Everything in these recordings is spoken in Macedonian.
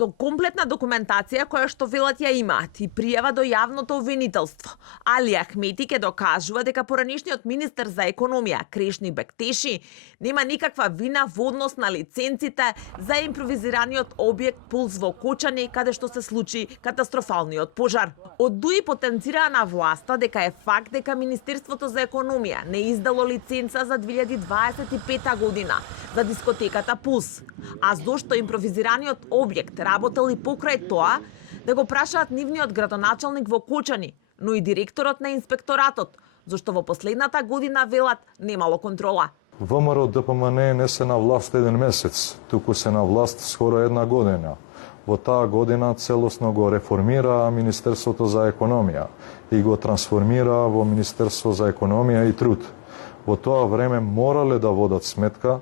Со комплетна документација која што велат ја имаат и пријава до јавното обвинителство, Али Ахмети ќе докажува дека поранишниот министер за економија Кришни Бектеши нема никаква вина во однос на лиценците за импровизираниот објект Пулс во Кочани, каде што се случи катастрофалниот пожар. Од ДУИ потенцираа на власта дека е факт дека Министерството за економија не издало лиценца за 2025 година за дискотеката Пулс, а зошто импровизираниот објект работел и покрај тоа, да го прашаат нивниот градоначалник во Кочани, но и директорот на инспекторатот, зашто во последната година велат немало контрола. ВМРО ДПМН не се на власт еден месец, туку се на власт скоро една година. Во таа година целосно го реформира Министерството за економија и го трансформира во Министерство за економија и труд. Во тоа време морале да водат сметка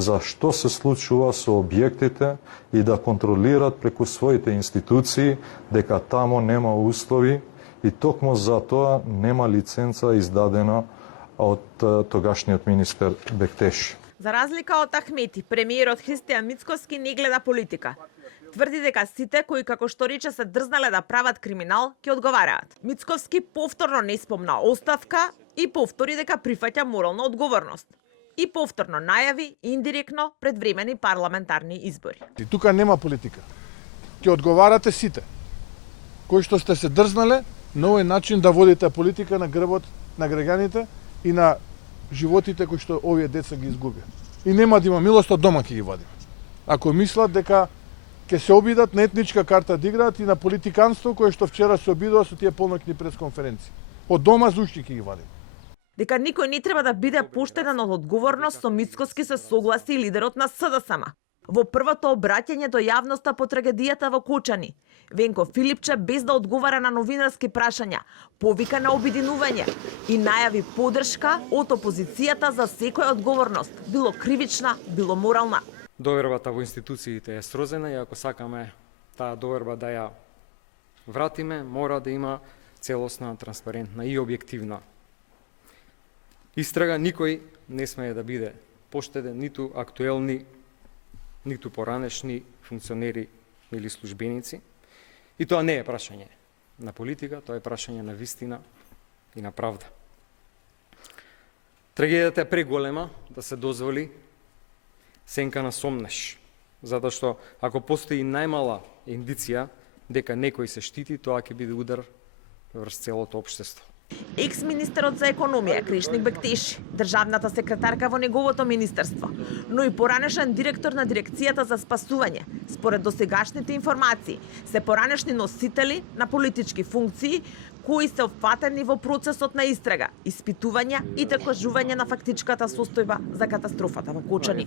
за што се случува со објектите и да контролират преку своите институции дека тамо нема услови и токму за тоа нема лиценца издадена од тогашниот министер Бектеши. За разлика од Ахмети, премиерот Христијан Мицковски не гледа политика. Тврди дека сите кои, како што рече, се дрзнале да прават криминал, ќе одговараат. Мицковски повторно не спомна оставка и повтори дека прифаќа морална одговорност. И повторно најави индиректно предвремени парламентарни избори. И тука нема политика. Ќе одговарате сите кои што сте се дрзнале на овој начин да водите политика на грбот на граѓаните и на животите кои што овие деца ги изгубија. И нема да има милост, од дома ќе ги вади. Ако мислат дека ќе се обидат на етничка карта да играат и на политиканство кое што вчера се обидува со тие полноќни пресконференции. Од дома зушти ќе ги вади. Дека никој не треба да биде поштеден од одговорност, со Мицковски се согласи и лидерот на СДСМ. Во првото обраќање до јавноста по трагедијата во Кочани, Венко Филипче, без да одговара на новинарски прашања, повика на обединување и најави поддршка од опозицијата за секоја одговорност, било кривична, било морална. Довербата во институциите е срозена и ако сакаме таа доверба да ја вратиме, мора да има целосна, транспарентна и објективна истрага. Никој не смее да биде поштеден, ниту актуелни, ниту поранешни функционери или службеници. И тоа не е прашање на политика, тоа е прашање на вистина и на правда. Трагедијата е преголема да се дозволи сенка на сомнеш, затоа што ако постои најмала индиција дека некој се штити, тоа ќе биде удар врз целото општество. Екс-министерот за економија Кришни Бектеши, државната секретарка во неговото министерство, но и поранешен директор на дирекцијата за спасување, според досегашните информации, се поранешни носители на политички функции кои се опфатени во процесот на истрага, испитување и докажување на фактичката состојба за катастрофата во Кочани.